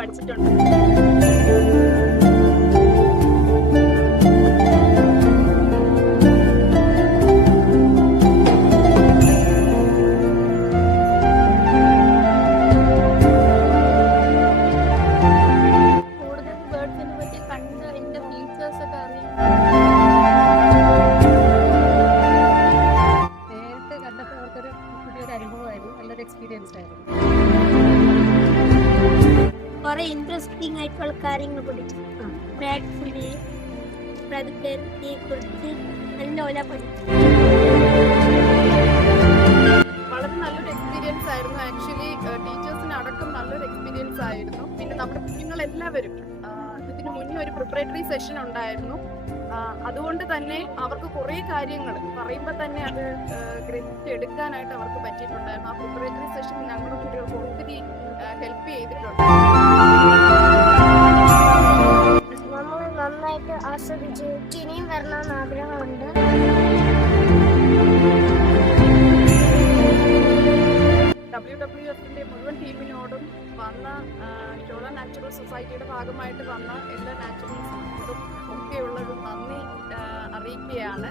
പഠിച്ചിട്ടുണ്ട്. കൂടുതൽ ബേർഡ്സിനെ പറ്റി കണ്ട് അതിന്റെ ഫീച്ചേഴ്സ് ഒക്കെ അറിയാം. നേരിട്ട് കണ്ടപ്പോൾ അവർക്കൊരു പുതിയൊരു അനുഭവമായിരുന്നു, നല്ലൊരു എക്സ്പീരിയൻസ് ആയിരുന്നു. കുറെ ഇൻട്രസ്റ്റിംഗ് ആയിട്ടുള്ള കാര്യങ്ങൾ പഠിച്ചു. ബാറ്റ്സിനെ പ്രകൃതിയെ കുറിച്ച് നല്ലോല പഠിച്ചു. വളരെ നല്ലൊരു എക്സ്പീരിയൻസ് ആയിരുന്നു. ആക്ച്വലി ടീച്ചേഴ്സിന് അടക്കം നല്ലൊരു എക്സ്പീരിയൻസ് ആയിരുന്നു. പിന്നെ നമ്മുടെ കുഞ്ഞുങ്ങളെല്ലാവരും ഇതിന് മുന്നേ ഒരു പ്രിപ്പറേറ്ററി സെഷൻ ഉണ്ടായിരുന്നു. അതുകൊണ്ട് തന്നെ അവർക്ക് കുറേ കാര്യങ്ങൾ പറയുമ്പോൾ തന്നെ അത് ഗ്രഹിച്ചെടുക്കാനായിട്ട് അവർക്ക് പറ്റിയിട്ടുണ്ടായിരുന്നു. ആ പ്രിപ്പറേറ്ററി സെഷൻ ഞങ്ങളുടെ കുട്ടികൾക്ക് ഒത്തിരി ഹെൽപ്പ് ചെയ്തിട്ടുണ്ട്. നമ്മൾ നന്നായിട്ട് ആസ്വദിച്ച് ഇനിയും വരണമെന്ന് ആഗ്രഹമുണ്ട്. WWF മുഴുവൻ ടീമിനോടും വന്ന ഷോള നാച്ചുറൽ സൊസൈറ്റിയുടെ ഭാഗമായിട്ട് വന്ന എല്ലാ നാച്ചുറൽസിനോടും ഒക്കെയുള്ളൊരു നന്ദി അറിയിക്കുകയാണ്.